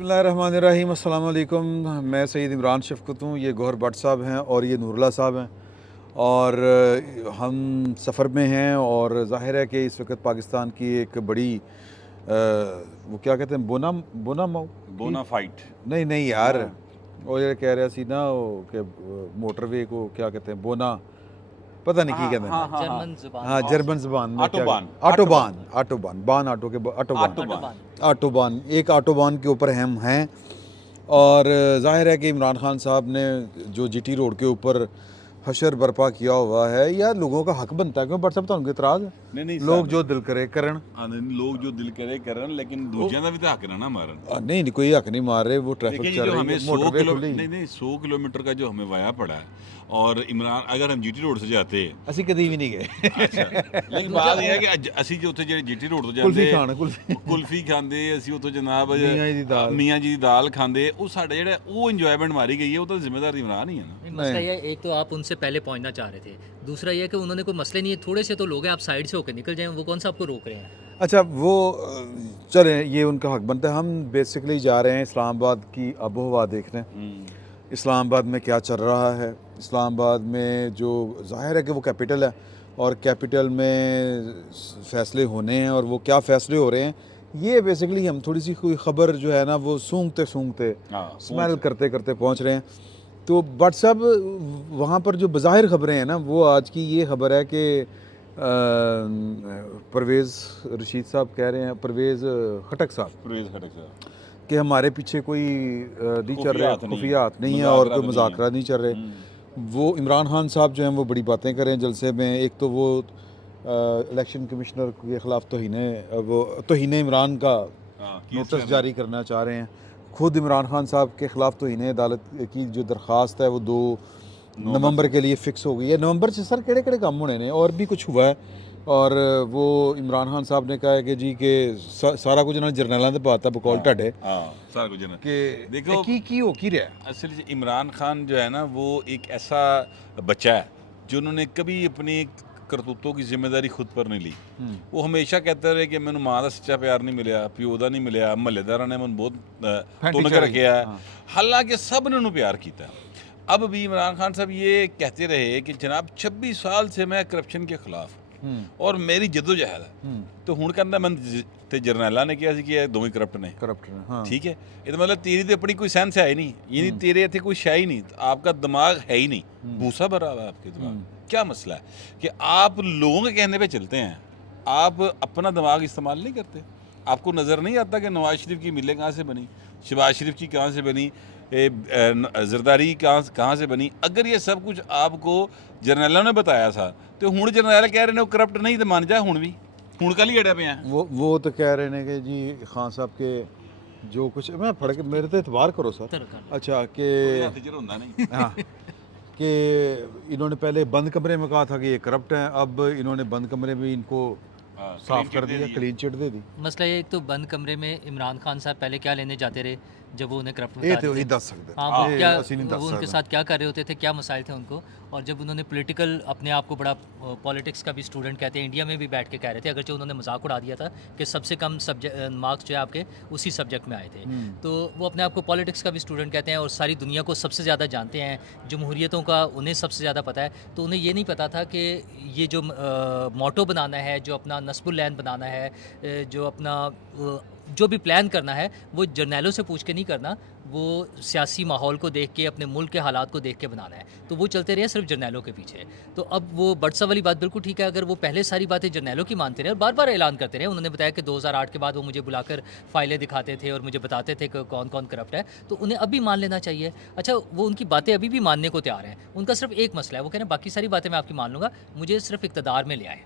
बिस्मिल्लाहिर्रहमानिर्रहीम, अस्सलाम वालेकुम। मैं सैयद इमरान शफ़क़त हूँ, ये गौहर भट्ट साहब हैं और ये नूरुल्लाह साहब हैं। और हम सफ़र में हैं और ज़ाहिर है कि इस वक्त पाकिस्तान की एक बड़ी वो क्या कहते हैं, बोना बोना माओ बोना फाइट नहीं नहीं यार, हाँ। वो ये कह रहा सी ना वो कि मोटरवे को क्या कहते हैं, बोना पता नहीं की कहते हैं। हाँ जर्मन जुबान हाँ, में जर्मन ज़ुबान में क्या ऑटोबान ऑटोबान ऑटोबान बान ऑटो के ऑटोबान ऑटोबान ऑटोबान एक ऑटोबान के ऊपर हम हैं। और ज़ाहिर है कि इमरान खान साहब ने जो जीटी रोड के ऊपर हशर बर्पा किया हुआ है, या लोगों का हक बनता है, क्यों बट सब तो उनके इतराज़ है। नहीं लोग जो दिल करे करन। लोग जो दिल करे करन, लेकिन दूजियां दा भी तो हक ना मारन। नहीं नहीं, कोई हक नहीं मार रहे, वो ट्रैफिक देखिए जी, चल जो रही हमें है, 100 मोटरवे किलो खुली। नहीं 100 किलोमीटर का जो हमें वाया पड़ा है, और इमरान अगर हम जीटी रोड से जाते ਅਸੀਂ ਕਦੀ ਵੀ ਨਹੀਂ ਗਏ। अच्छा लेकिन बात यह है कि ਅਸੀਂ जो ਉੱਥੇ ਜਿਹੜੇ जीटी रोड ਤੋਂ ਕੁਲਫੀ ਜਾਂਦੇ ਖਾਣ ਕੁਲਫੀ ਕੁਲਫੀ ਖਾਂਦੇ, ਅਸੀਂ ਉੱਥੋਂ ਜਨਾਬ ਮੀਆਂ ਜੀ ਦੀ ਦਾਲ। ਮੀਆਂ ਜੀ ਦੀ ਦਾਲ ਖਾਂਦੇ, ਉਹ ਸਾਡਾ ਜਿਹੜਾ ਉਹ ਇੰਜੋਇਮੈਂਟ मारी गई है, वो तो जिम्मेदार इमरान ही है ना। नहीं, मसला ये है, एक तो आप उनसे पहले पहुंचना चाह रहे थे, दूसरा ये है कि उन्होंने कोई मसले नहीं है, थोड़े से तो लोग हैं, आप साइड से होकर निकल जाएं, वो कौन सा आपको रोक रहे हैं। अच्छा वो चलें, ये उनका हक बनता है। हम बेसिकली जा रहे हैं इस्लामाबाद की आबो हवा देखने। इस्लामाबाद में क्या चल रहा है, इस्लामाबाद में जो ज़ाहिर है कि वो कैपिटल है और कैपिटल में फ़ैसले होने हैं, और वो क्या फ़ैसले हो रहे हैं, ये बेसिकली हम थोड़ी सी कोई ख़बर जो है ना वो सूंघते सूंघते स्मेल करते करते पहुंच रहे हैं। तो बट सब वहाँ पर जो बज़ाहिर ख़बरें हैं ना, वो आज की ये ख़बर है कि परवेज़ रशीद साहब कह रहे हैं, परवेज़ खटक साहब, कि हमारे पीछे कोई नहीं चल रहे, खुफियात नहीं है और कोई मज़ाकरा नहीं चल रहे। वो इमरान खान साहब जो हैं वो बड़ी बातें करें जलसे में। एक तो वो इलेक्शन कमिश्नर के ख़िलाफ़ तौहीन इमरान का नोटिस जारी करना चाह रहे हैं। खुद इमरान खान साहब के ख़िलाफ़ तौहीन अदालत की जो दरख्वास्त है वो 2 नवंबर के लिए फ़िक्स हो गई है। नवंबर से सर केड़े काम होने ने, और भी कुछ हुआ है। और वो इमरान खान साहब ने कहा है कि जी कि सारा कुछ इन्होंने जरनैलों ते पाता बकौल ढाडे सारा कुछ ना कि देखो की हो की रहा। असल में इमरान खान जो है ना, वो एक ऐसा बच्चा है जिन्होंने कभी अपनी करतूतों की जिम्मेदारी खुद पर नहीं ली। वो हमेशा कहता रहे कि मैंने मां का सच्चा प्यार नहीं मिले, प्यो का नहीं मिले, महल्लेदार ने मैं बहुत तुन के रखे है, हालांकि सब ने उन्होंने प्यार किया। अब भी इमरान खान साहब ये कहते रहे कि जनाब 26 साल से मैं करप्शन के खिलाफ और मेरी जदोजहद है, तो हुण कहंदा मैं ते जरनैला ने कहा कि दोवें करप्ट ने। ठीक है, ये मतलब तेरी तो अपनी कोई सेंस है ही नहीं, यानी तेरे इतने कोई शय ही नहीं, आपका दिमाग है ही नहीं, भूसा भरा हुआ है आपके दिमाग। क्या मसला है कि आप लोगों के कहने पे चलते हैं, आप अपना दिमाग इस्तेमाल नहीं करते। आपको नज़र नहीं आता कि नवाज शरीफ की मिलें कहाँ से बनी, शहबाज शरीफ की कहाँ से बनी, जरदारी कहाँ से बनी। अगर ये सब कुछ आपको जरनैलों ने बताया था, तो हुण जरनैल कह रहे हैं वो करप्ट नहीं, तो मान जाए हुण भी हुण कल ही अड़े पे हैं। वो तो कह रहे हैं कि जी खान साहब के जो कुछ मैं फड़ के मेरे तो एतबार करो सर। अच्छा कि हाँ कि इन्होंने पहले बंद कमरे में कहा था कि ये करप्ट हैं, अब इन्होंने बंद कमरे में इनको साफ कर दिया, क्लीन चिट दे दी। मसला ये, एक तो बंद कमरे में इमरान खान साहब पहले क्या लेने जाते रहे जब वो उन्हें करप्ट ये तो दस सकते, हाँ, वो क्या ਅਸੀਂ नहीं दस वो उनके सकते। साथ क्या कर रहे होते थे, क्या मसाइल थे उनको। और जब उन्होंने पॉलिटिकल अपने आप को बड़ा पॉलिटिक्स का भी स्टूडेंट कहते हैं, इंडिया में भी बैठ के कह रहे थे, अगरचे उन्होंने मजाक उड़ा दिया था कि सबसे कम सब्जेक्ट मार्क्स जो है आपके उसी सब्जेक्ट में आए थे, तो वो अपने आप को पॉलिटिक्स का भी स्टूडेंट कहते हैं और सारी दुनिया को सबसे ज़्यादा जानते हैं, जमहूरियतों का उन्हें सबसे ज़्यादा पता है। तो उन्हें ये नहीं पता था कि ये जो मोटो बनाना है, जो अपना नस्बुल लैन बनाना है, जो अपना जो भी प्लान करना है, वो जर्नैलों से पूछ के नहीं करना, वो सियासी माहौल को देख के, अपने मुल्क के हालात को देख के बनाना है। तो वो चलते रहे सिर्फ जर्नैलों के पीछे। तो अब वो बटसा वाली बात बिल्कुल ठीक है, अगर वो पहले सारी बातें जर्नैलों की मानते रहे और बार बार ऐलान करते रहे। उन्होंने बताया कि 2008 के बाद वो मुझे बुलाकर फाइलें दिखाते थे और मुझे बताते थे कि कौन कौन करप्ट है, तो उन्हें अभी मान लेना चाहिए। अच्छा, वो उनकी बातें अभी भी मानने को तैयार हैं, उनका सिर्फ एक मसला है, वो कह रहे हैं बाकी सारी बातें मैं आपकी मान लूँगा, मुझे सिर्फ इक़्तिदार में ले आए।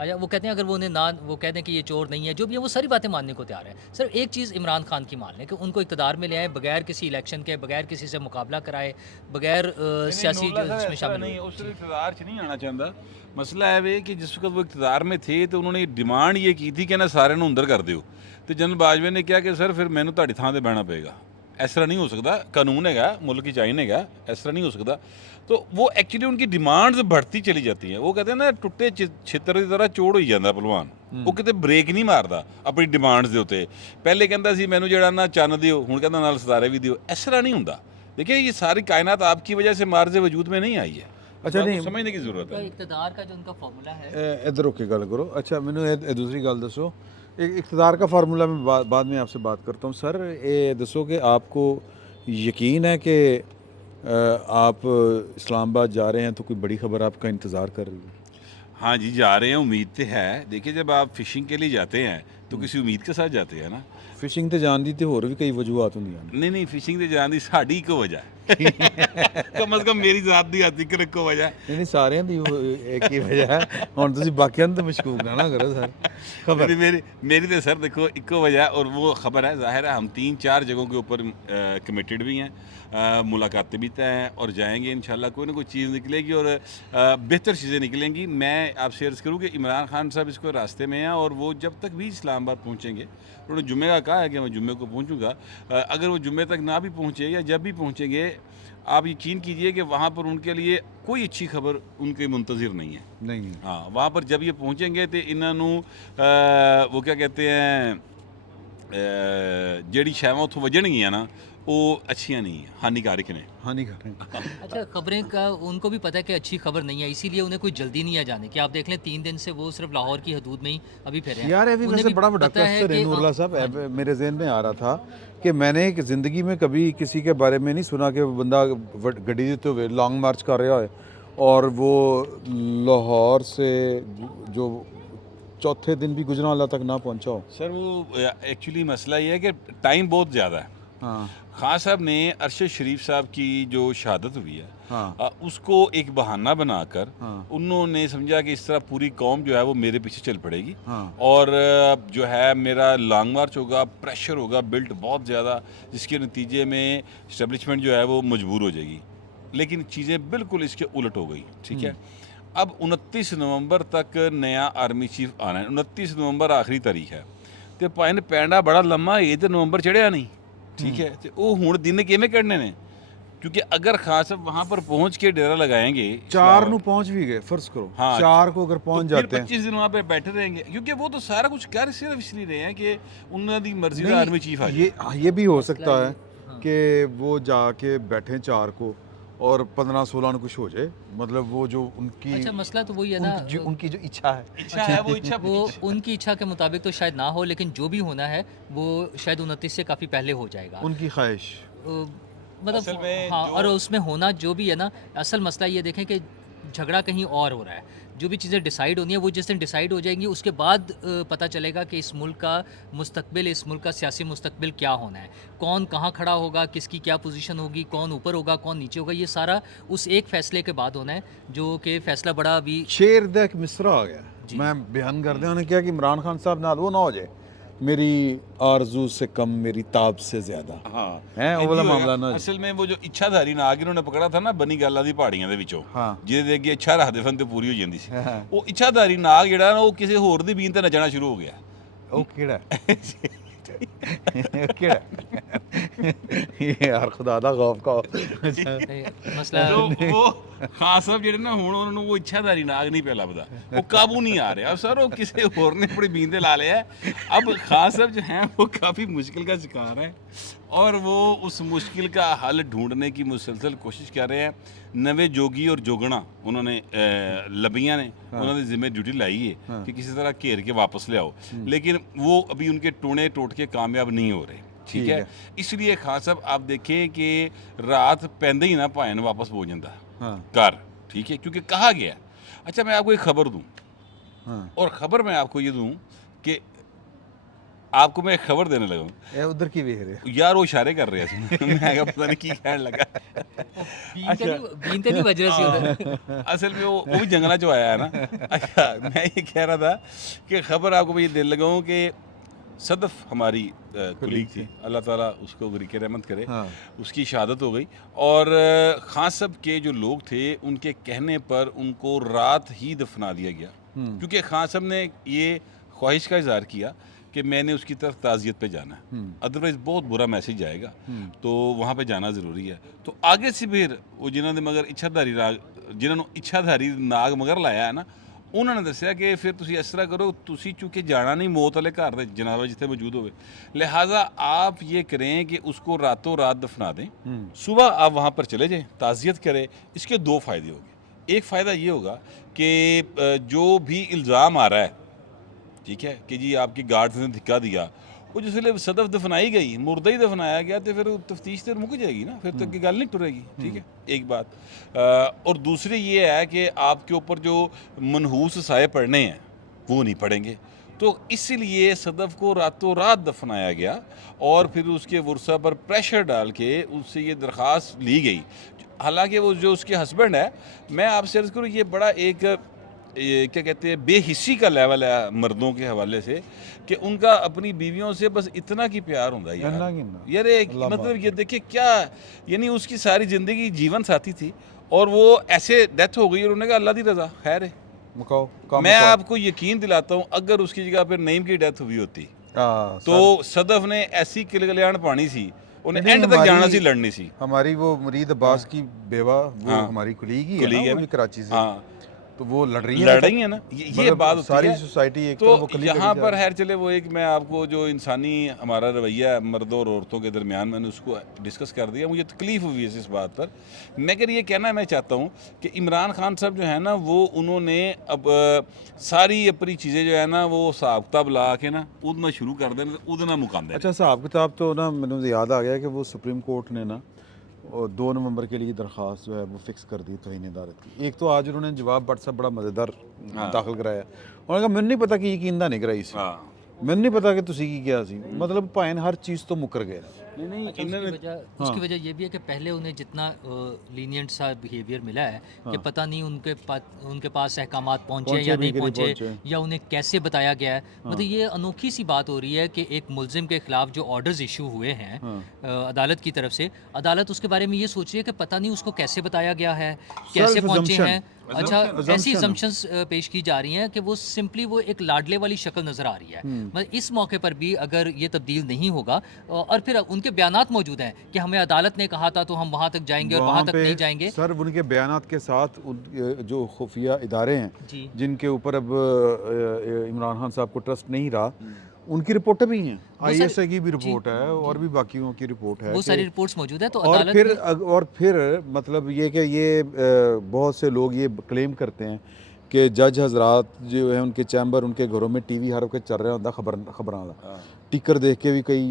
अच्छा, वो कहते हैं अगर वो उन्हें ना, वो कहते हैं कि ये चोर नहीं है, जो भी है वो सारी बातें मानने को तैयार है। सिर्फ एक चीज़ इमरान खान की मान लें कि उनको इक़्तिदार में ले आए, बगैर किसी इलेक्शन के, बगैर किसी से मुकाबला कराए, बगैर सियासी इसमें शामिल नहीं, उस इक़्तिदार च नहीं आना चाहता। मसला है वे कि जिस वक्त वो इक़्तिदार में थे, तो उन्होंने डिमांड ये की थी कि ना सारे अंदर कर दो, तो जनरल बाजवा ने कहा कि सर फिर मैंने ਤੁਹਾਡੀ ਥਾਂ ਤੇ ਬਹਿਣਾ ਪਏਗਾ। ਇਸ ਤਰ੍ਹਾਂ ਨਹੀਂ ਹੋ ਸਕਦਾ, ਕਾਨੂੰਨ ਹੈਗਾ, ਮੁल्क की आइन हैगा, इस तरह नहीं हो सकता। तो वो एक्चुअली उनकी डिमांड्स बढ़ती चली जाती हैं। वो कहते हैं ना टुੱਟੇ ਛਿੱਤਰ ਦੀ ਤਰ੍ਹਾਂ ਚੋੜ ਹੋਈ ਜਾਂਦਾ ਪਹਿਲਵਾਨ, ਉਹ ਕਿਤੇ ਬ੍ਰੇਕ ਨਹੀਂ ਮਾਰਦਾ ਆਪਣੀ ਡਿਮਾਂਡਸ ਦੇ ਉੱਤੇ। ਪਹਿਲੇ ਕਹਿੰਦਾ ਸੀ ਮੈਨੂੰ ਜਿਹੜਾ ਨਾ ਚੰਨ ਦਿਓ, ਹੁਣ ਕਹਿੰਦਾ ਨਾਲ ਸਿਤਾਰੇ ਵੀ ਦਿਓ। ਇਸ ਤਰ੍ਹਾਂ नहीं ਹੁੰਦਾ। देखिए ये सारी कायनात आपकी वजह से मार्ज वजूद में नहीं आई है। अच्छा नहीं समझने की ज़रूरत है। इक़्तिदार का जो उनका फार्मूला है, इधर होके गल करो। अच्छा मैंने ये दूसरी गल दसो, एक इक़्तिदार का फार्मूला मैं बाद में आपसे बात करता हूँ। सर ये दसो कि आपको यकीन है कि आप इस्लामाबाद जा रहे हैं तो कोई बड़ी खबर आपका इंतज़ार कर रही है? हाँ जी, जा रहे हैं, उम्मीद तो है। देखिए जब आप फिशिंग के लिए जाते हैं तो किसी उम्मीद के साथ जाते हैं ना। ਫਿਸ਼ਿੰਗ ਤੇ ਜਾਣ ਦੀ ਤੇ ਹੋਰ ਵੀ ਕਈ ਵਜੂਹਾਤ ਹੁੰਦੀਆਂ ਨੇ। नहीं फिशिंग ਤੇ ਜਾਣ ਦੀ ਸਾਡੀ ਇੱਕੋ ਵਜ੍ਹਾ ਹੈ। ਕਮ ਸੇ ਕਮ ਮੇਰੀ ਜ਼ਾਤ ਦੀ ਅੱਜ ਤੱਕ ਇੱਕੋ ਵਜ੍ਹਾ ਹੈ। ਨਹੀਂ ਸਾਰਿਆਂ ਦੀ ਇੱਕ ਹੀ ਵਜ੍ਹਾ ਹੈ। ਹੁਣ ਤੁਸੀਂ ਬਾਕੀਆਂ ਨੂੰ ਤਾਂ ਮਸ਼ਕੂਕ ਨਾ ਕਰੋ ਸਰ। खबर मेरी तो सर देखो इको वजह है, और वो खबर है। ज़ाहिर है हम 3-4 जगहों के ऊपर कमिटेड भी हैं, मुलाकातें भी तय हैं और जाएंगे इंशाल्लाह। कोई ना कोई चीज़ निकलेगी और बेहतर चीज़ें निकलेंगी। मैं आपसे अर्ज़ करूँ कि इमरान खान साहब इसको रास्ते में हैं और वो जब तक भी इस्लामाबाद पहुँचेंगे, उन्होंने जुम्मे का कहा है कि मैं जुम्मे को पहुँचूँगा। अगर वो जुम्मे तक ना भी पहुँचे या जब भी पहुँचेंगे, आप यकीन कीजिए कि वहाँ पर उनके लिए कोई अच्छी खबर उनके मुंतज़िर नहीं है। नहीं हाँ, वहाँ पर जब ये पहुँचेंगे तो इन्हों वो क्या कहते हैं ਜਿਹੜੀ ਸ਼ੈਵਾਂ ਉੱਥੋਂ ਵੱਜਣਗੀਆਂ ਨਾ ਉਹ ਅੱਛੀਆਂ नहीं है, हानिकारक ने। हानिकारक। अच्छा खबरें का उनको भी पता है कि अच्छी खबर नहीं है, इसीलिए उन्हें कोई जल्दी नहीं है जाने की। आप देख लें 3 दिन से वो सिर्फ लाहौर की हदूद में ही अभी फिरे हैं। यार ये भी उन्हें वैसे भी बड़ा बड़ा पता है कसर है कि नूरुल्लाह साहब। मेरे जहन में आ रहा था कि मैंने एक ज़िंदगी में कभी किसी के बारे में नहीं सुना कि बंदा गड्डी देते हुए लॉन्ग मार्च कर रहा है और वो लाहौर से जो चौथे दिन भी गुजरांवाला तक ना पहुंचा हो। सर वो एक्चुअली मसला ये है कि टाइम बहुत ज़्यादा है। हाँ खान साहब ने अरशद शरीफ साहब की जो शहादत हुई है, हाँ उसको एक बहाना बनाकर हाँ उन्होंने समझा कि इस तरह पूरी कौम जो है वो मेरे पीछे चल पड़ेगी हाँ और जो है मेरा लॉन्ग मार्च होगा, प्रेशर होगा बिल्ट बहुत ज़्यादा, जिसके नतीजे में इस्टेब्लिशमेंट जो है वो मजबूर हो जाएगी। लेकिन चीज़ें बिल्कुल इसके उलट हो गई। ठीक है, अब 29 नवंबर तक नया आर्मी चीफ आना है। 29 नवंबर आखिरी तारीख है तो भाई ने पैंडा बड़ा लम्मा ये तो नवंबर चढ़िया नहीं। ठीक है, तो वो हुण दिन किवें कढ़ने ने, क्योंकि अगर खास साहब वहाँ पर पहुँच के डेरा लगाएंगे 4 ਨੂੰ पहुंच भी गए फर्ज करो। हाँ, 4 को अगर पहुंच तो फिर जाते हैं 25 दिन वहाँ पे बैठे रहेंगे, क्योंकि वो तो सारा कुछ कर सिर्फ इसलिए रहे हैं कि उन्होंने मर्जी का आर्मी चीफ आ जाए। ये भी हो सकता है कि वो जाके बैठे 4 को और 15-16 कुछ हो जाए। मतलब वो जो उनकी अच्छा मसला तो वही है ना, उनकी जो इच्छा है इच्छा है वो इच्छा वो उनकी इच्छा के मुताबिक तो शायद ना हो, लेकिन जो भी होना है वो शायद 29 से काफ़ी पहले हो जाएगा। उनकी ख्वाहिश असल मतलब में हाँ, जो- और उसमें होना जो भी है ना, असल मसला ये देखें कि झगड़ा कहीं और हो रहा है। जो भी चीज़ें डिसाइड होनी है वो जिस दिन डिसाइड हो जाएंगी उसके बाद पता चलेगा कि इस मुल्क का मुस्तकबिल, इस मुल्क का सियासी मुस्तकबिल क्या होना है, कौन कहाँ खड़ा होगा, किसकी क्या पोजीशन होगी, कौन ऊपर होगा कौन नीचे होगा। ये सारा उस एक फैसले के बाद होना है, जो कि फैसला बड़ा अभी शेर दा एक मिसरा आ गया। जी। मैं बयान कर दिया, उन्होंने कहा कि इमरान खान साहब नाल वो ना हो जाए, मेरी आरजू से कम मेरी ताब से ज्यादा हाँ है वो वाला इंजी मामला होएगा। ना। असल में वो जो इच्छाधारी नाग इन्होंने पकड़ा था ना बनी गाला दी पहाड़ियां दे विचों, हाँ ਜਿਹਦੇ ਅੱਗੇ ਇੱਛਾ ਰੱਖਦੇ ਸਨ ਤੇ ਪੂਰੀ ਹੋ ਜਾਂਦੀ ਸੀ। ਹਾਂ। ਉਹ ਇੱਛਾਧਾਰੀ ਨਾਗ ਜਿਹੜਾ ਨਾ ਉਹ ਕਿਸੇ ਹੋਰ ਦੀ ਬੀਨ ਤੇ ਨੱਚਣਾ ਸ਼ੁਰੂ ਹੋ ਗਿਆ। ਉਹ ਕਿਹੜਾ ਕਿਹੜਾ ਯਾਰ ਖੁਦਾ ਦਾ ਖੌਫ ਕਾ मसला ਜੋ ਉਹ ਖਾਸ ਸਾਹਿਬ ਜਿਹੜੇ ਨਾ ਹੁਣ ਉਹਨਾਂ ਨੂੰ ਉਹ ਇੱਛਾਧਾਰੀ ਨਾਗ ਨਹੀਂ ਪਿਆ ਲੱਭਦਾ, ਉਹ ਕਾਬੂ नहीं आ रहा सर, वो किसी और ने अपनी बीन ला लिया है। अब खास साहब जो हैं वो काफ़ी मुश्किल का शिकार है और वो उस मुश्किल का हल ढूंढने की मुसलसल कोशिश कर रहे हैं। नवे जोगी और जोगना उन्होंने लबियाँ ने उन्होंने जिम्मे ड्यूटी लाई है कि किसी तरह घेर के वापस ले आओ, लेकिन वो अभी उनके टोने टोट के कामयाब नहीं हो रहे। ठीक है, इसलिए खास साहब आप देखें कि रात पैंदे ही ना भाएं वापस हो जाता हाँ घर। ठीक है, क्योंकि कहा गया। अच्छा मैं आपको एक खबर दूं हाँ और ख़बर मैं आपको ये दूं कि आपको मैं एक खबर देने लगा हूं। ਇਹ ਉਧਰ ਕੀ ਵੇਖ ਰਹੇ यार वो इशारे कर रहे थे मैं कहा पता नहीं की कहने लगा। बीन ते नहीं बज रही सी उधर। असल में वो भी जंगला जो आया है ना। अच्छा मैं ये कह रहा था कि खबर आपको मैं ये देने लगा हूँ कि सदफ हमारी कुलीग थी, अल्लाह ताला उसको गरीक रहमत करे, हाँ उसकी शहादत हो गई और खान साहब के जो लोग थे उनके कहने पर उनको रात ही दफना दिया गया, क्योंकि खान साहब ने ये ख्वाहिश का इजहार किया कि मैंने उसकी तरफ ताज़ियत पे जाना है, अदरवाइज बहुत बुरा मैसेज आएगा, तो वहाँ पे जाना ज़रूरी है। तो आगे से फिर वो जिन्होंने मगर इच्छाधारी नाग मगर लाया है ना, ਉਹਨਾਂ ਨੇ ਦੱਸਿਆ ਕਿ ਫਿਰ ਤੁਸੀਂ ਇਸ ਤਰ੍ਹਾਂ करो, ਤੁਸੀਂ चूँकि जाना नहीं मौत वाले घर ਦੇ जनाजा जिथे मौजूद होवे, लिहाजा आप ये करें कि उसको रातों रात दफना दें, सुबह आप वहाँ पर चले जाएं, ताज़ियत करें। इसके दो फ़ायदे होंगे। एक फ़ायदा ये होगा कि जो भी इल्ज़ाम आ रहा है, ठीक है, कि जी आपकी गार्ड ने धिक्का दिया, वो जिसले सदफ दफनाई गई, मुर्दा ही दफनाया गया, तो फिर तफ्तीश तो मुक जाएगी ना, फिर तक की गल नहीं टुरेगी। ठीक है, एक बात। और दूसरी ये है कि आपके ऊपर जो मनहूस साए पड़ने हैं वो नहीं पड़ेंगे, तो इसीलिए सदफ को रातों रात दफनाया गया और फिर उसके वर्सा पर प्रेशर डाल के उससे ये दरख्वास्त ली गई। हालांकि वो जो उसके हस्बैंड है, मैं आपसे अर्ज़ करूँ, ये बड़ा एक ये क्या कहते हैं बेहिस्सी का लेवल है मर्दों के हवाले से, कि उनका अपनी बीवियों से बस इतना की प्यार होता है यार एक मतलब ये देखिए क्या, यानी उसकी सारी ज़िंदगी जीवन साथी थी और वो ऐसे डेथ हो गई और उन्होंने कहा अल्लाह दी रज़ा खैर है। मैं आपको यकीन दिलाता हूँ, अगर उसकी जगह पर नईम की डेथ हुई होती तो सदफ ने ऐसी किलगलियान पानी सी, उन्हें एंड तक जाना सी, लड़नी सी। हमारी वो मुरीद अब्बास की बेवा, वो हमारी कुलीग ही है ना, कराची से, तो वो लड़ रही है ना, ये बात होती सारी है। सोसाइटी एक तो यहाँ पर खैर चले, वो एक मैं आपको जो इंसानी हमारा रवैया है मर्दों और औरतों के दरमियान, मैंने उसको डिस्कस कर दिया। मुझे तकलीफ़ हुई है इस बात पर, मगर ये कहना मैं चाहता हूँ कि इमरान खान साहब जो है ना, वो उन्होंने अब सारी अपनी चीज़ें जो है ना वो हिसाब किताब ला के ना उदना शुरू कर देना, उदना मुकाम। अच्छा, हिसाब किताब तो ना मैंने याद आ गया कि वो सुप्रीम कोर्ट ने ना और 2 नवंबर के लिए दरख्वास्त जो है वो फिक्स कर दी तौहीन अदालत की। एक तो आज उन्होंने जवाब व्हाट्सएप बड़ा मज़ेदार दाखिल कराया, उन्होंने कहा मैंने नहीं पता कि यकीन नहीं कराई सी, मैंने नहीं पता कि तुसी की क्या सी, मतलब भाएं हर चीज़ तो मुकर गए। उसकी वजह ये भी है कि पहले उन्हें जितना लीनियंट सा बिहेवियर मिला है कि पता नहीं उनके पास अहकामात पहुँचे या नहीं पहुँचे, या उन्हें कैसे बताया गया है। मतलब ये अनोखी सी बात हो रही है कि एक मुलजिम के खिलाफ जो ऑर्डर्स इशू हुए हैं अदालत की तरफ से, अदालत उसके बारे में ये सोच रही है कि पता नहीं उसको कैसे बताया गया है, कैसे पहुँचे हैं। अच्छा, ऐसी assumptions पेश की जा रही हैं कि वो सिंपली वो एक लाडले वाली शक्ल नज़र आ रही है। मतलब इस मौके पर भी अगर ये तब्दील नहीं होगा, और फिर उनके बयानात मौजूद हैं कि हमें अदालत ने कहा था तो हम वहाँ तक जाएंगे और वहाँ तक नहीं जाएंगे। सर, उनके बयानात के साथ जो खुफिया इदारे हैं जिनके ऊपर अब इमरान खान साहब को ट्रस्ट नहीं रहा, उनकी रिपोर्टें भी हैं, ISI की भी रिपोर्ट है और भी बाकियों की रिपोर्ट है, वो सारी रिपोर्ट्स मौजूद है। तो और फिर मतलब ये कि ये बहुत से लोग ये क्लेम करते हैं कि जज हजरात जो है उनके चैम्बर, उनके घरों में TV हर वक्त चल रहा होता खबरां का टिकर देख के भी कई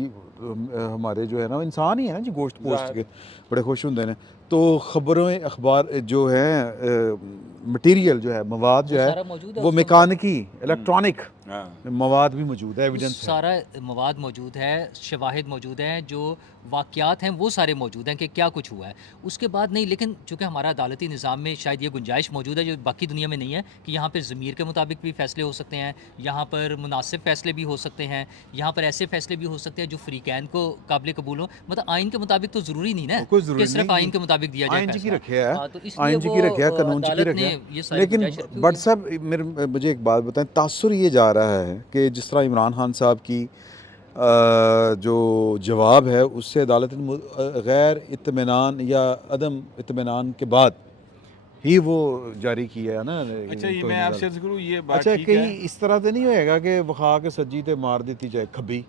हमारे जो है ना इंसान ही है ना जी, गोश्त पोस्ट के बड़े खुश होंगे ने, तो खबरें अखबार जो है मटेरियल जो है मवाद जो है वो मैकेनिकी इलेक्ट्रॉनिक मवाद भी मौजूद है, एविडेंस सारा मवाद मौजूद है, शवाहिद मौजूद हैं, जो वाक़यात हैं वो सारे मौजूद हैं कि क्या कुछ हुआ है। उसके बाद नहीं, लेकिन चूँकि हमारा अदालती निज़ाम में शायद ये गुंजाइश मौजूद है जो बाकी दुनिया में नहीं है कि यहाँ पर ज़मीर के मुताबिक भी फ़ैसले हो सकते हैं, यहाँ पर मुनासिब फ़ैसले भी हो सकते हैं, यहाँ पर ऐसे फ़ैसले भी हो सकते हैं जो फ़रीक़ैन को काबिल कबूल हो। मतलब आइन के मुताबिक तो ज़रूरी नहीं ना कि सिर्फ आइन के मुताबिक दिया जाए, आइन जी की रखे है, कानून जी की रखे है। लेकिन बट साहब मुझे एक बात बताएं, तासुर ये जा रहा है कि जिस तरह इमरान खान साहब की जो जवाब है उससे अदालत ने गैर इत्मीनान या अदम इत्मीनान के बाद ही वो जारी किया है ना। अच्छा, ये मैं आपसे अर्ज़ करूं, ये बात अच्छा कहीं इस तरह से नहीं होएगा कि वखा के सज्जी ते मार देती जाए खब्बी?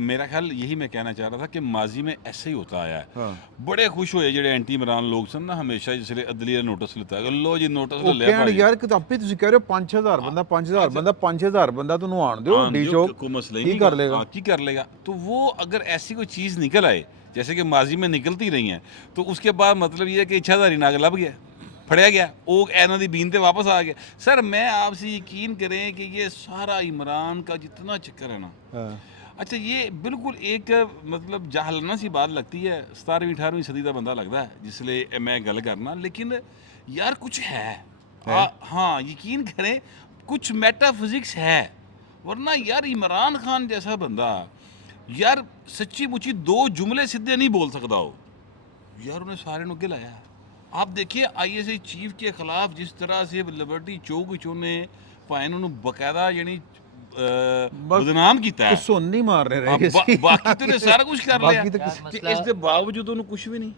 मेरा ख्याल यही मैं कहना चाह रहा था कि माजी में ऐसे ही होता आया है। बड़े खुश होए ਜਿਹੜੇ एंटी इमरान लोग सन ना, हमेशा जिसले अदलिया नोटिस लेता है, लो जी नोटिस ले लिया भाई यार कि आपे ਤੁਸੀਂ कह रहे हो 5000 बंदा 5000 बंदा तो नवाण ਦਿਓ डी चौक को मसला ही कर लेगा, की कर लेगा। तो वो अगर ऐसी कोई चीज़ निकल आए जैसे कि माजी में निकलती रही हैं, तो उसके बाद मतलब ये है कि इच्छाधारी नाग लभ गया, फड़िया गया, वो इन्हों की बीन ते वापस आ गया। सर मैं आपसे यकीन करें कि ये सारा इमरान का जितना चक्कर है ना, अच्छा ये बिल्कुल एक मतलब जाहलना सी बात लगती है। 17वीं 18वीं सदी का बंदा लगता है जिसले मैं गल करना, लेकिन यार कुछ है। हाँ यकीन करें कुछ मेटाफिजिक्स है, वरना यार इमरान खान जैसा बंदा यार सच्ची मुच्ची 2 जुमले सीधे नहीं बोल सकता हो यार, उन्हें सारे नुके लाया। आप देखिए ISI चीफ के खिलाफ जिस तरह से लिबर्टी चौक ने भाई उन्होंने बकायदा यानी ਬਦਨਾਮ ਕੀਤਾ ਹੈ ਸੁਣ ਨਹੀਂ ਮਾਰ ਰਹੇ ਹਾਂ, ਰਹੇ ਬਾਕੀ ਤੇ ਉਹਨੇ ਸਾਰਾ ਕੁਝ ਕਰ ਲਿਆ ਬਾਕੀ ਤਾਂ यार, ਤੇ ਇਸ ਦੇ ਬਾਵਜੂਦ ਉਹਨੂੰ ਕੁਝ ਵੀ ਨਹੀਂ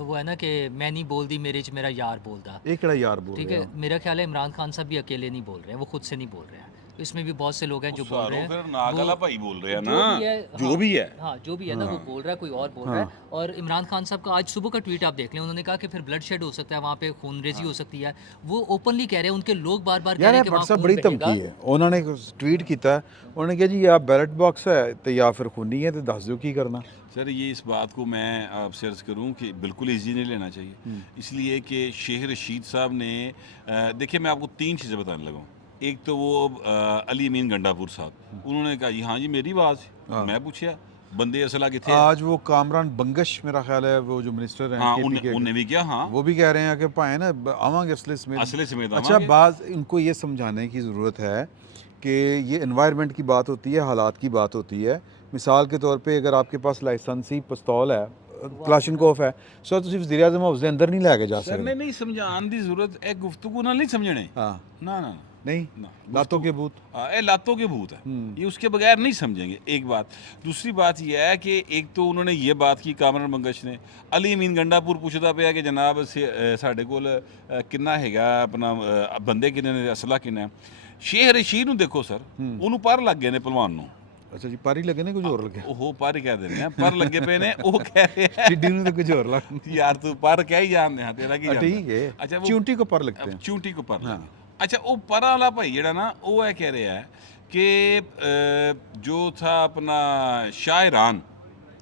वो है ना कि मैं नहीं बोल दी मेरे च मेरा यार बोलता। ਇਹ ਕਿਹੜਾ ਯਾਰ ਬੋਲ ठीक ਰਿਹਾ है, मेरा ख्याल है इमरान खान साहब भी अकेले नहीं बोल रहे हैं, वो खुद से नहीं बोल रहे हैं। तो इसमें भी बहुत से लोग हैं जो बोल रहे हैं। ਫਿਰ ਨਾਗ ਵਾਲਾ ਭਾਈ ਬੋਲ ਰਿਹਾ जो ना भी है, जो हाँ, भी है हाँ जो भी है ना वो बोल रहा है, कोई और बोल रहा है। और इमरान खान साहब का आज सुबह का ट्वीट आप देख लें, उन्होंने कहा कि फिर ब्लड शेड हो सकता है वहाँ पे, खूनरेजी हो सकती है। वो ओपनली कह रहे हैं, उनके लोग बार बार कह ਯਾਰ रहे ਇਹ हैं कि वहाँ WhatsApp खून ਬੜੀ बहेगा। ਧਮਕੀ ਹੈ ਉਹਨਾਂ ਨੇ ਟਵੀਟ ਕੀਤਾ ਉਹਨਾਂ ਨੇ ਕਿਹਾ ਜੀ ਇਹ ਬੈਲਟ ਬਾਕਸ ਹੈ ਤੇ ਜਾਂ ਫਿਰ ਖੂਨੀ ਹੈ ਤੇ ਦੱਸ ਦਿਓ ਕੀ ਕਰਨਾ सर ये इस बात को मैं आपसे अर्ज़ करूं कि बिल्कुल इजी नहीं लेना चाहिए इसलिए कि शेख रशीद साहब ने देखिए मैं आपको 3 चीज़ें बताने लगा हूं। एक तो वो अली अमीन गंडापुर साहब उन्होंने कहा जी हाँ जी मेरी आवाज़ मैं पूछा बंदे असला किथे आज वो कामरान बंगश मेरा ख्याल है वो जो मिनिस्टर हैं हाँ KP के, उनने भी किया हाँ वो भी कह रहे हैं कि भाई ना आवांगे असले समेत असले समेत अच्छा आवांगे। बात इनको ये समझाने की ज़रूरत है कि ये एनवायरनमेंट की बात होती है, हालात की बात होती है। मिसाल के तौर पे अगर आपके पास लाइसेंसी पिस्तौल है क्लाशनकोफ है सर ਤੁਸੀਂ ਵਜ਼ੀਰ ਆਜ਼ਮ ਹਾਊਸ ਦੇ ਅੰਦਰ ਨਹੀਂ ਲੈ ਕੇ ਜਾ सर ਸਕਦੇ ने नहीं समझाने की जरूरत है गुफ्तगू नाल नहीं समझने हाँ ना ना नहीं ना लातों के भूत ये लातों के भूत है ये उसके बगैर नहीं समझेंगे एक बात दूसरी बात यह है कि एक तो उन्होंने ये बात की कामरान मंगश ने अली अमीन गंडापुर पूछता पाया कि जनाब साढ़े कोल किन्ना हैगा अपना बंदे किन्ने ने असला किन्ना है शेख रशीद ਨੂੰ देखो सर ਉਹਨੂੰ ਪਰ ਲੱਗ ਗਏ ਨੇ ਪਹਿਲਵਾਨ ਨੂੰ ਅੱਛਾ ਜੀ ਪਾਰੀ ਲੱਗੇ ਨੇ ਕੁਝ ਹੋਰ ਲੱਗੇ ਉਹ ਪਰ ਹੀ ਕਹਿ ਦਿੰਦੇ ਆ ਪਰ ਲੱਗੇ ਪਏ ਨੇ ਉਹ ਕਹਿ ਰਹੇ ਆ ਟਿੱਡੀ ਨੂੰ ਤਾਂ ਕੁਝ ਹੋਰ ਲੱਗ ਯਾਰ ਤੂੰ ਪਰ ਕਹਿ ਹੀ ਜਾਣਦੇ ਹਾਂ ਤੇਰਾ ਕੀ ਜਾਂਦਾ ठीक है अच्छा वो चिंटी को पर लगते हैं ਚੂੰਟੀ ਕੋ ਪਰ ਲੱਗੇ अच्छा वो पर वाला भाई ਜਿਹੜਾ ਨਾ ਉਹ ਇਹ ਕਹਿ ਰਿਹਾ है कि जो था अपना शाह ईरान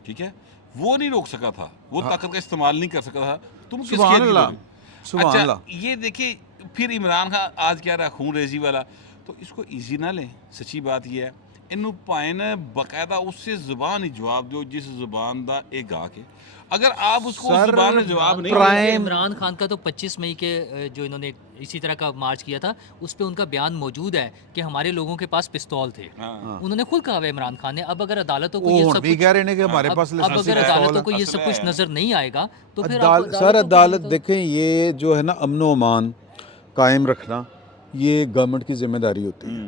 ठीक है वो नहीं रोक सका था वो ताकत का इस्तेमाल नहीं कर सका था तुम किसके सुभान लिए अल्लाह, बोलोगे? सुभान अच्छा अल्लाह। ये देखिए फिर इमरान खान आज कह रहा खून रेजी वाला तो इसको इजी ना लें सच्ची बात ये है इनू भाएं न बाकायदा उससे ज़ुबान ही जवाब दो जिस ज़ुबान दा ए गा के अगर आप उसको उस सर, ज़ुबान में जवाब नहीं प्राइम- इमरान खान का तो 25 मई के जो इन्होंने इसी तरह का मार्च किया था उस पे उनका बयान मौजूद है कि हमारे लोगों के पास पिस्तौल थे। हाँ। उन्होंने खुद कहा है इमरान खान ने। अब अगर अदालतों को वो ये हुण सब भी कुछ कह रहे हैं कि हमारे पास अब लाइसेंसी अगर पिस्तौल अदालतों को है। ये सब कुछ नजर नहीं आएगा तो फिर सर अदालत देखें ये जो है ना अमन व अमान कायम रखना ये गवर्नमेंट की जिम्मेदारी होती है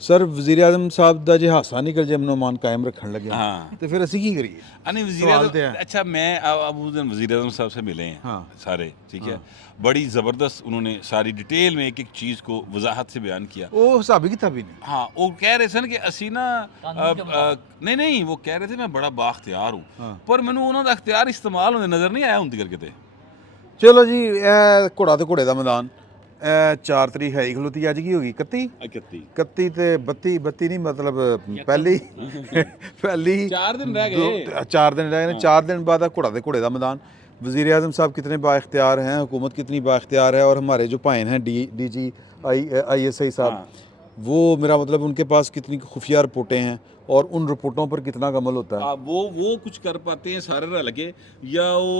सर वज़ीर आज़म साहब ਦਾ ਜੇ ਹਾਸਾ ਨਿਕਲ ਜੇ ਅਮਨ व अमान ਕਾਇਮ ਰੱਖਣ ਲੱਗੇ हाँ। ਤੇ ਫਿਰ ਅਸੀਂ ਕੀ ਕਰੀਏ नहीं वजीर सवाल तो है। अच्छा मैं अब उस दिन वजीर आज़म साहब से मिले हैं हाँ। सारे ठीक है बड़ी ज़बरदस्त उन्होंने सारी डिटेल में एक एक चीज़ को वजाहत से बयान किया ਉਹ ਹਿਸਾਬੀ ਕਿਤਾਬੀ ਨਹੀਂ हाँ वो कह रहे थे ना कि असी ना कानून के नहीं नहीं वो कह रहे थे मैं बड़ा बाख्तियार हूँ हाँ। पर मैंने उन्होंने अख्तियार इस्तेमाल होने नज़र नहीं आया उनकी करके थे ਚਲੋ ਜੀ ਇਹ ਘੋੜਾ ਤੇ ਘੋੜੇ ਦਾ ਮੈਦਾਨ ਇਹ 4 ਤਰੀਕ ਹੈ ਖਲੋਤੀ ਅੱਜ ਕੀ ਹੋ ਗਈ 31 31 ਤੇ 32 ਨਹੀਂ ਮਤਲਬ ਪਹਿਲੀ 4 दिन रह गए 4 दिन रह गए 4 दिन बाद घोड़ा दे घोड़े का मैदान वज़ीर आज़म साहब कितने बाख्तियार हैं हुकूमत कितनी बाख्तियार है और हमारे जो भाइन हैं DG ISI साहब वो मेरा मतलब उनके पास कितनी खुफिया रिपोर्टें हैं और उन रिपोर्टों पर कितना अमल होता है वो कुछ कर पाते हैं सारे रल के या वो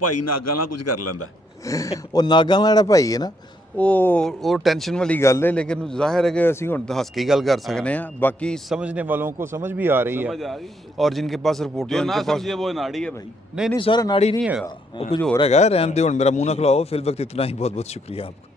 भाई नागा ना कुछ कर लेंदा ਉਹ ਨਾਗਾਂ ਦਾ ਜਿਹੜਾ ਭਾਈ ਹੈ ਨਾ ਉਹ ਟੈਨਸ਼ਨ ਵਾਲੀ ਗੱਲ ਹੈ ਲੇਕਿन ਜ਼ਾਹਿਰ है कि ਅਸੀਂ ਹੁਣ ਤਾਂ ਹੱਸ ਕੇ ਹੀ ਗੱਲ ਕਰ सकते हैं बाकी समझने वालों को समझ भी आ रही समझ है आ गई और जिनके पास रिपोर्टें जो हैं, ना उनके पास समझे वो नाड़ी है भाई नहीं नहीं सर नाड़ी नहीं है वो कुछ और है रहने दे ਹੁਣ ਮੇਰਾ ਮੂੰਹ ਨਾ ਖਲਾਓ फिल वक्त इतना ही बहुत बहुत शुक्रिया आपका